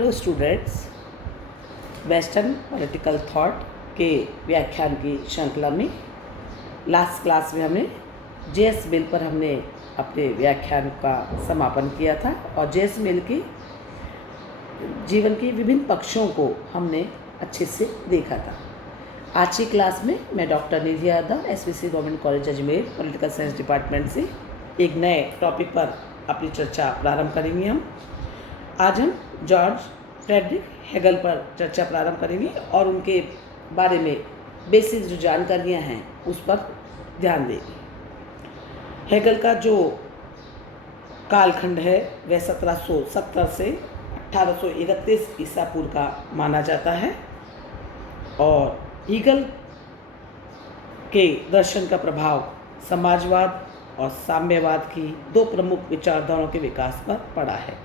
Hello students, western political thought के व्याख्यान की श्रृंखला में लास्ट क्लास में हमने जेएस मिल पर हमने अपने व्याख्यान का समापन किया था और जेएस मिल के जीवन के विभिन्न पक्षों को हमने अच्छे से देखा था। आज की क्लास में मैं doctor Nidhi Yadav SVC government college Ajmer political science department से एक नए टॉपिक पर अपनी चर्चा प्रारंभ करेंगे। आज हम जॉर्ज फ्रेडरिक हेगल पर चर्चा प्रारंभ करेंगे और उनके बारे में बेसिक जो जानकारियां हैं उस पर ध्यान देंगे। हेगल का जो कालखंड है वह 1770 से 1831 ईसा पूर्व का माना जाता है और हेगल के दर्शन का प्रभाव समाजवाद और साम्यवाद की दो प्रमुख विचारधाराओं के विकास पर पड़ा है।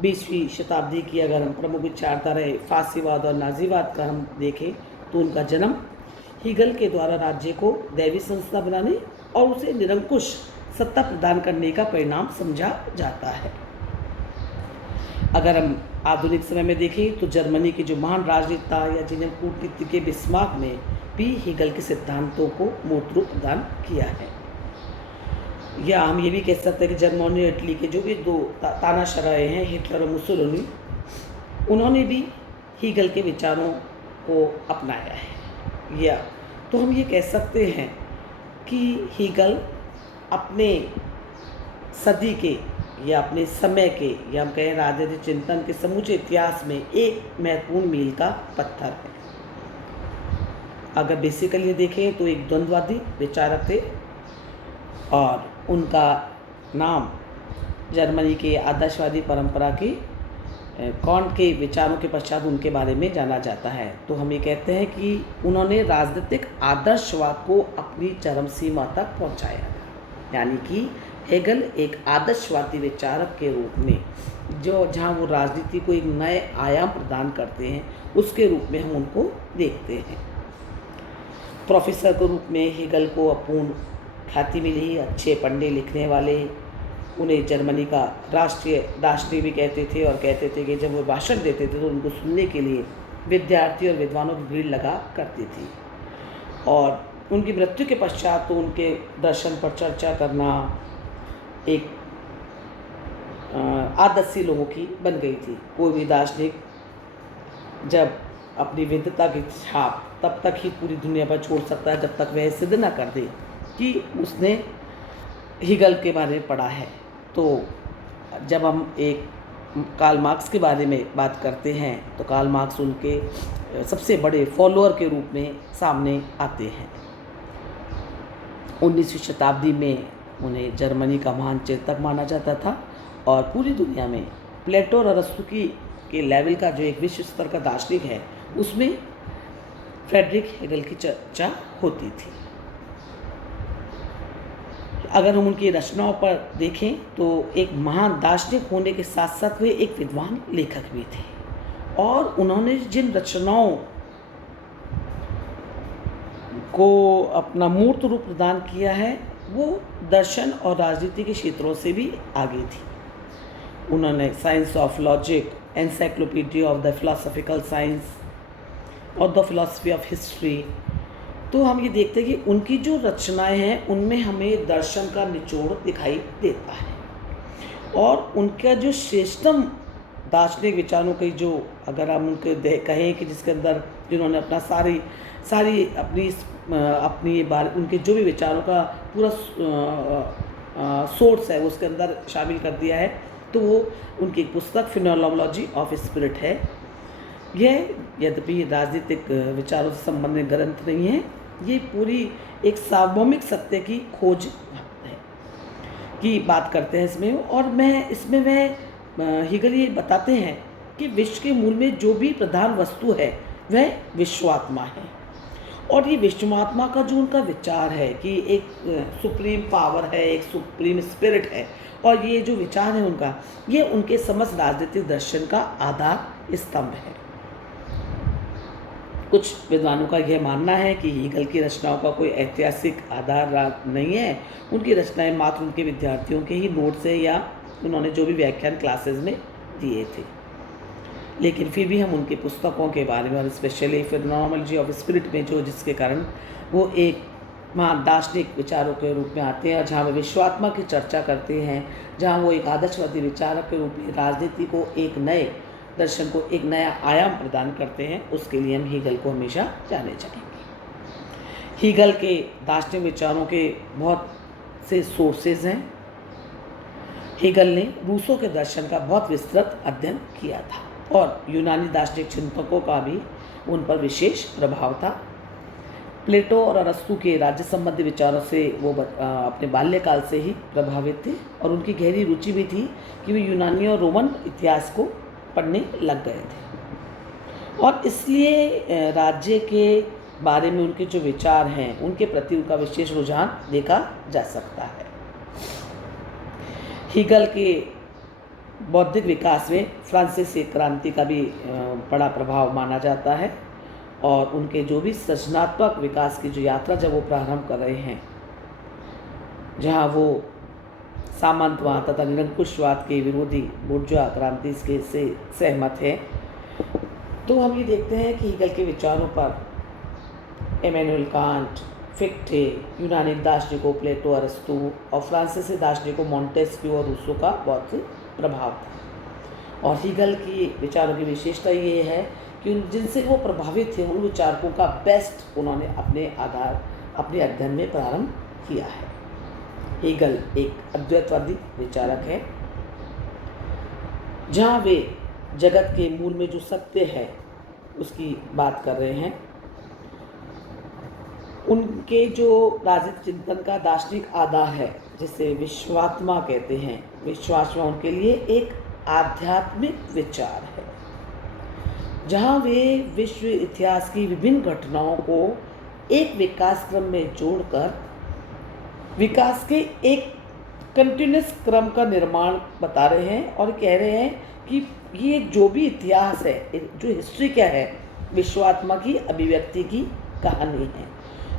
20वीं शताब्दी की अगर हम प्रमुख विचारधाराएं फासीवाद और नाजीवाद का हम देखें तो उनका जन्म हेगल के द्वारा राज्य को दैवी संस्था बनाने और उसे निरंकुश सत्ता प्रदान करने का परिणाम समझा जाता है। अगर हम आधुनिक समय में देखें तो जर्मनी के जो महान राजनेता या जिन्हें कूटनीति के बिस्मार्क में भी हेगल के सिद्धांतों को मूर्त रूप प्रदान किया है। या हम ये भी कह सकते हैं कि जर्मनी और इटली के जो भी दो तानाशाह हैं हिटलर और मुसोलिनी, उन्होंने भी हेगल के विचारों को अपनाया है। या तो हम ये कह सकते हैं कि हेगल अपने सदी के या अपने समय के या हम कहें राजनीतिक चिंतन के समूचे इतिहास में एक महत्वपूर्ण मील का पत्थर है। अगर बेसिकली देखें तो एक द्वंद्ववादी विचारक थे और उनका नाम जर्मनी के आदर्शवादी परंपरा के कॉन्ट के विचारों के पश्चात उनके बारे में जाना जाता है। तो हम ये कहते हैं कि उन्होंने राजनीतिक आदर्शवाद को अपनी चरम सीमा तक पहुंचाया, यानी कि हेगल एक आदर्शवादी विचारक के रूप में जहाँ वो राजनीति को एक नए आयाम प्रदान करते हैं उसके रूप में हम उनको देखते हैं। प्रोफेसर के रूप में हेगल को अपूर्ण ख्याति मिली, अच्छे पढ़ने लिखने वाले, उन्हें जर्मनी का राष्ट्रीय दार्शनिक भी कहते थे और कहते थे कि जब वो भाषण देते थे तो उनको सुनने के लिए विद्यार्थी और विद्वानों की भीड़ लगा करती थी। और उनकी मृत्यु के पश्चात तो उनके दर्शन पर चर्चा करना एक आदत सी लोगों की बन गई थी। कोई भी दार्शनिक जब अपनी विद्वता की छाप तब तक ही पूरी दुनिया पर छोड़ सकता है जब तक वह सिद्ध न कर दे कि उसने हेगल के बारे में पढ़ा है। तो जब हम एक कार्ल मार्क्स के बारे में बात करते हैं तो कार्ल मार्क्स उनके सबसे बड़े फॉलोअर के रूप में सामने आते हैं। 19वीं शताब्दी में उन्हें जर्मनी का महान चिंतक माना जाता था और पूरी दुनिया में प्लेटो और अरस्तु के लेवल का जो एक विश्व स्तर का दार्शनिक है उसमें फ्रेडरिक हेगल की चर्चा होती थी। अगर हम उनकी रचनाओं पर देखें तो एक महान दार्शनिक होने के साथ साथ वे एक विद्वान लेखक भी थे और उन्होंने जिन रचनाओं को अपना मूर्त रूप प्रदान किया है वो दर्शन और राजनीति के क्षेत्रों से भी आगे थी। उन्होंने science of logic, encyclopedia of the philosophical science और द फिलोसफी ऑफ हिस्ट्री, तो हम ये देखते हैं कि उनकी जो रचनाएं हैं उनमें हमें दर्शन का निचोड़ दिखाई देता है और उनका जो श्रेष्ठतम दार्शनिक विचारों की जो अगर हम उनके कहें कि जिसके अंदर जिन्होंने अपना सारी अपनी बार उनके जो भी विचारों का पूरा सोर्स है वो उसके अंदर शामिल कर दिया है, तो वो उनकी एक पुस्तक फिनोमेनोलॉजी ऑफ स्पिरिट है। यह यद्यपि राजनीतिक विचारों से संबंधित ग्रंथ नहीं है, ये पूरी एक सार्वभौमिक सत्य की खोज है की बात करते हैं इसमें। और इसमें वह हेगल ये बताते हैं कि विश्व के मूल में जो भी प्रधान वस्तु है वह विश्वात्मा है और ये विश्वात्मा का जो उनका विचार है कि एक सुप्रीम पावर है, एक सुप्रीम स्पिरिट है और ये जो विचार है उनका, ये उनके समस्त राजनीतिक दर्शन का आधार स्तंभ है। कुछ विद्वानों का यह मानना है कि हेगल की रचनाओं का कोई ऐतिहासिक आधार नहीं है, उनकी रचनाएं मात्र उनके विद्यार्थियों के ही नोट्स है या उन्होंने जो भी व्याख्यान क्लासेस में दिए थे। लेकिन फिर भी हम उनकी पुस्तकों के बारे में और स्पेशली फिनोमेनोलॉजी ऑफ स्पिरिट में जो जिसके कारण वो एक महान दार्शनिक विचारों के रूप में आते हैं और जहाँ वे विश्वात्मा की चर्चा करते हैं, जहाँ वो एक आदर्शवादी विचारक के रूप में राजनीति को एक नए दर्शन को एक नया आयाम प्रदान करते हैं, उसके लिए हम हीगल को हमेशा जाने जाएंगे। हीगल के दार्शनिक विचारों के बहुत से सोर्सेज हैं। हीगल ने रूसों के दर्शन का बहुत विस्तृत अध्ययन किया था और यूनानी दार्शनिक चिंतकों का भी उन पर विशेष प्रभाव था। प्लेटो और अरस्तु के राज्य संबंधी विचारों से वो अपने बाल्यकाल से ही प्रभावित थे और उनकी गहरी रुचि भी थी कि वे यूनानी और रोमन इतिहास को पढ़ने लग गए थे और इसलिए राज्य के बारे में उनके जो विचार हैं उनके प्रति उनका विशेष रुझान देखा जा सकता है। हीगल के बौद्धिक विकास में फ्रांसीसी क्रांति का भी बड़ा प्रभाव माना जाता है और उनके जो भी सृजनात्मक विकास की जो यात्रा जब वो प्रारंभ कर रहे हैं, जहाँ वो सामंतवाद तथा निरंकुशवाद के विरोधी बुर्जुआ क्रांति से सहमत है, तो हम ये देखते हैं कि हीगल के विचारों पर इमैनुएल कांट, फिक्टे, यूनानी दार्शनिकों प्लेटो अरस्तु और फ्रांसीसी दार्शनिकों मॉन्टेस्क्यू और रूसो का बहुत प्रभाव था। और हीगल की विचारों की विशेषता ये है कि जिनसे वो प्रभावित थे उन विचारकों का बेस्ट उन्होंने अपने अध्ययन में प्रारंभ किया है। हीगल एक अद्वैतवादी विचारक है, जहाँ वे जगत के मूल में जो सत्य है उसकी बात कर रहे हैं। उनके जो राजनीतिक चिंतन का दार्शनिक आधार है जिसे विश्वात्मा कहते हैं, विश्वात्मा उनके लिए एक आध्यात्मिक विचार है, जहाँ वे विश्व इतिहास की विभिन्न घटनाओं को एक विकास क्रम में जोड़कर विकास के एक कंटिन्यूस क्रम का निर्माण बता रहे हैं और कह रहे हैं कि ये जो भी इतिहास है, जो हिस्ट्री क्या है, विश्वात्मा की अभिव्यक्ति की कहानी है।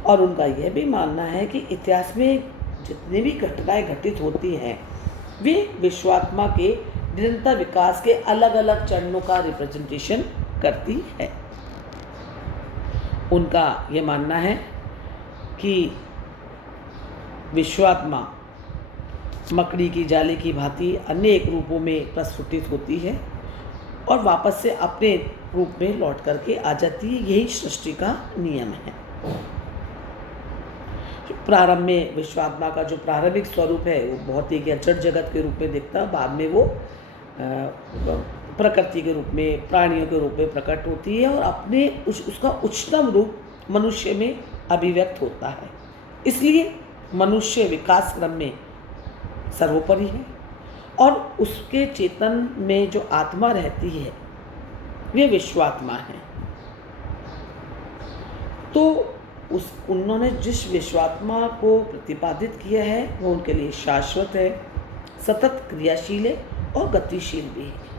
और उनका यह भी मानना है कि इतिहास में जितनी भी घटनाएं घटित होती हैं वे विश्वात्मा के निरंतर विकास के अलग अलग चरणों का रिप्रेजेंटेशन करती है। उनका ये मानना है कि विश्वात्मा मकड़ी की जाली की भांति अनेक रूपों में प्रस्फुटित होती है और वापस से अपने रूप में लौट करके आ जाती है। यही सृष्टि का नियम है। प्रारंभ में विश्वात्मा का जो प्रारंभिक स्वरूप है वो बहुत ही जड़ जगत के रूप में दिखता है, बाद में वो प्रकृति के रूप में, प्राणियों के रूप में प्रकट होती है और अपने उसका उच्चतम रूप मनुष्य में अभिव्यक्त होता है। इसलिए मनुष्य विकास क्रम में सर्वोपरि है और उसके चेतन में जो आत्मा रहती है वे विश्वात्मा है। तो उन्होंने जिस विश्वात्मा को प्रतिपादित किया है वो उनके लिए शाश्वत है, सतत क्रियाशील है और गतिशील भी है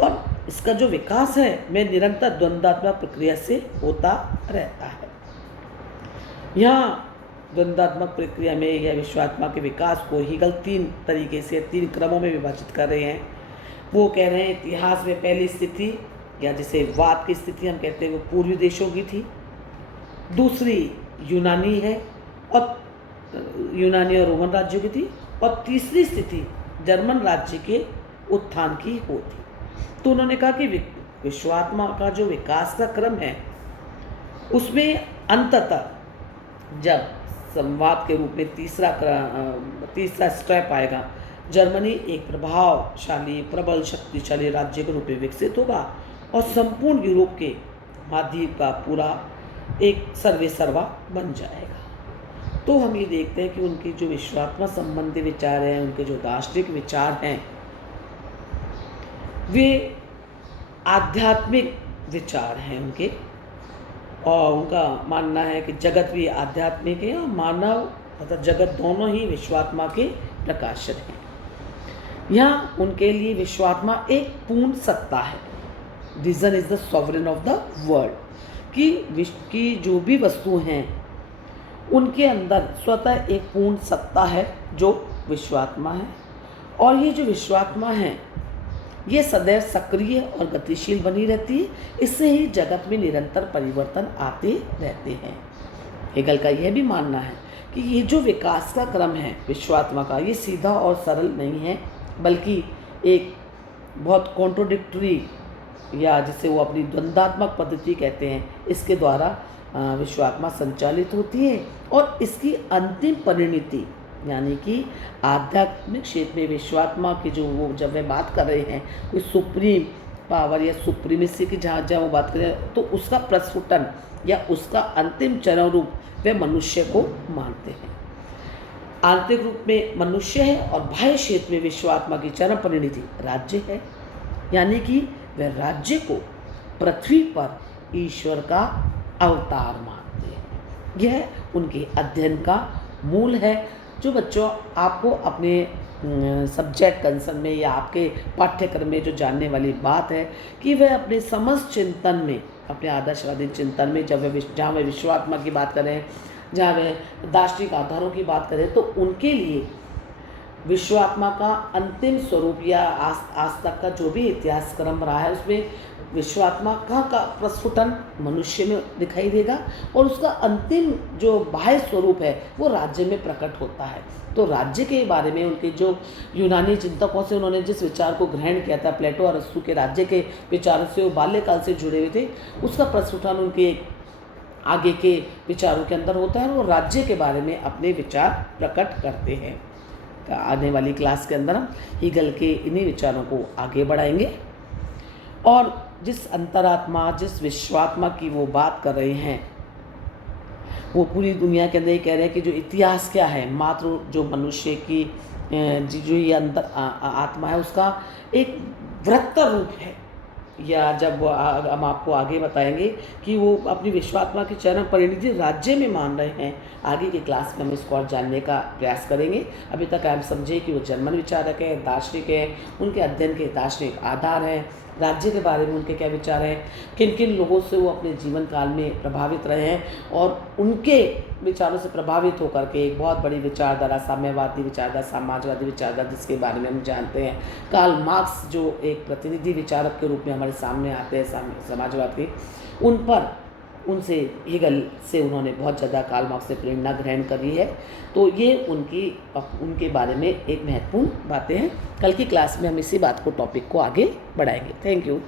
और इसका जो विकास है वह निरंतर द्वंद्वात्मक प्रक्रिया से होता रहता है। यहाँ द्वंद्वात्मक प्रक्रिया में यह विश्वात्मा के विकास को हीगल 3 तरीके से 3 क्रमों में विभाजित कर रहे हैं। वो कह रहे हैं इतिहास में पहली स्थिति या जिसे वाद की स्थिति हम कहते हैं वो पूर्वी देशों की थी, दूसरी यूनानी है और यूनानी और रोमन राज्यों की थी और तीसरी स्थिति जर्मन राज्य के उत्थान की होती। तो उन्होंने कहा कि विश्वात्मा का जो विकास का क्रम है उसमें अंततः जब संवाद के रूप में तीसरा स्टेप आएगा, जर्मनी एक प्रभावशाली प्रबल शक्तिशाली राज्य के रूप में विकसित होगा और संपूर्ण यूरोप के महाद्वीप का पूरा एक सर्वेसर्वा बन जाएगा। तो हम ये देखते हैं कि उनकी जो विश्वात्मा संबंधी विचार हैं, उनके जो दार्शनिक विचार हैं, वे आध्यात्मिक विचार हैं उनके और उनका मानना है कि जगत भी आध्यात्मिक है और मानव तथा जगत दोनों ही विश्वात्मा के प्रकाशन हैं। यहाँ उनके लिए विश्वात्मा एक पूर्ण सत्ता है। Reason is the sovereign of the world, कि विश्व की जो भी वस्तु हैं उनके अंदर स्वतः एक पूर्ण सत्ता है जो विश्वात्मा है। और ये जो विश्वात्मा है ये सदैव सक्रिय और गतिशील बनी रहती है। इससे ही जगत में निरंतर परिवर्तन आते रहते हैं। हेगल का यह भी मानना है कि ये जो विकास का क्रम है विश्वात्मा का, ये सीधा और सरल नहीं है, बल्कि एक बहुत कॉन्ट्रोडिक्टरी, या जिसे वो अपनी द्वंद्वात्मक पद्धति कहते हैं, इसके द्वारा विश्वात्मा संचालित होती है। और इसकी अंतिम परिणति यानी कि आध्यात्मिक क्षेत्र में विश्वात्मा की जो वो जब वे बात कर रहे हैं कोई सुप्रीम पावर या सुप्रीमेसी की जहाँ जहाँ वो बात कर रहे हैं, तो उसका प्रस्फुटन या उसका अंतिम चरण रूप वे मनुष्य को मानते हैं। आंतरिक रूप में मनुष्य है और बाह्य क्षेत्र में विश्वात्मा की चरम परिणति राज्य है, यानी कि वह राज्य को पृथ्वी पर ईश्वर का अवतार मानते हैं। यह उनके अध्ययन का मूल है, जो बच्चों आपको अपने सब्जेक्ट कंसर्न में या आपके पाठ्यक्रम में जो जानने वाली बात है कि वह अपने समस्त चिंतन में, अपने आदर्शवादी चिंतन में जब वे जहाँ वे विश्वात्मा की बात करें, जहाँ वे दार्शनिक आधारों की बात करें, तो उनके लिए विश्वात्मा का अंतिम स्वरूप या आज तक का जो भी इतिहास क्रम रहा है उसमें विश्वात्मा का प्रस्फुटन मनुष्य में दिखाई देगा और उसका अंतिम जो बाह्य स्वरूप है वो राज्य में प्रकट होता है। तो राज्य के बारे में उनके जो यूनानी चिंतकों से उन्होंने जिस विचार को ग्रहण किया था, प्लेटो और अरस्तु के राज्य के विचारों से वो बाल्यकाल से जुड़े हुए थे, उसका प्रस्फुटन उनके आगे के विचारों के अंदर होता है और वो राज्य के बारे में अपने विचार प्रकट करते हैं। आने वाली क्लास के अंदर हम हीगल के इन्हीं विचारों को आगे बढ़ाएंगे और जिस अंतरात्मा, जिस विश्वात्मा की वो बात कर रहे हैं, वो पूरी दुनिया के अंदर ये कह रहे हैं कि जो इतिहास क्या है, मात्र जो मनुष्य की जो ये अंतर आत्मा है उसका एक वृत्तर रूप है। या जब हम आपको आगे बताएंगे कि वो अपनी विश्वात्मा की चरम परिणति राज्य में मान रहे हैं, आगे की क्लास में हम इसको और जानने का प्रयास करेंगे। अभी तक हम समझे कि वो जर्मन विचारक हैं, दार्शनिक हैं, उनके अध्ययन के दार्शनिक आधार हैं, राज्य के बारे में उनके क्या विचार हैं, किन किन लोगों से वो अपने जीवन काल में प्रभावित रहे हैं और उनके विचारों से प्रभावित होकर के एक बहुत बड़ी विचारधारा, साम्यवादी विचारधारा, समाजवादी विचारधारा, जिसके बारे में हम जानते हैं। कार्ल मार्क्स जो एक प्रतिनिधि विचारक के रूप में हमारे सामने आते हैं समाजवाद के, उन पर उनसे हेगल से उन्होंने बहुत ज़्यादा कार्ल मार्क्स से प्रेरणा ग्रहण करी है। तो ये उनके बारे में एक महत्वपूर्ण बातें हैं। कल की क्लास में हम इसी बात को, टॉपिक को आगे बढ़ाएंगे। Thank you.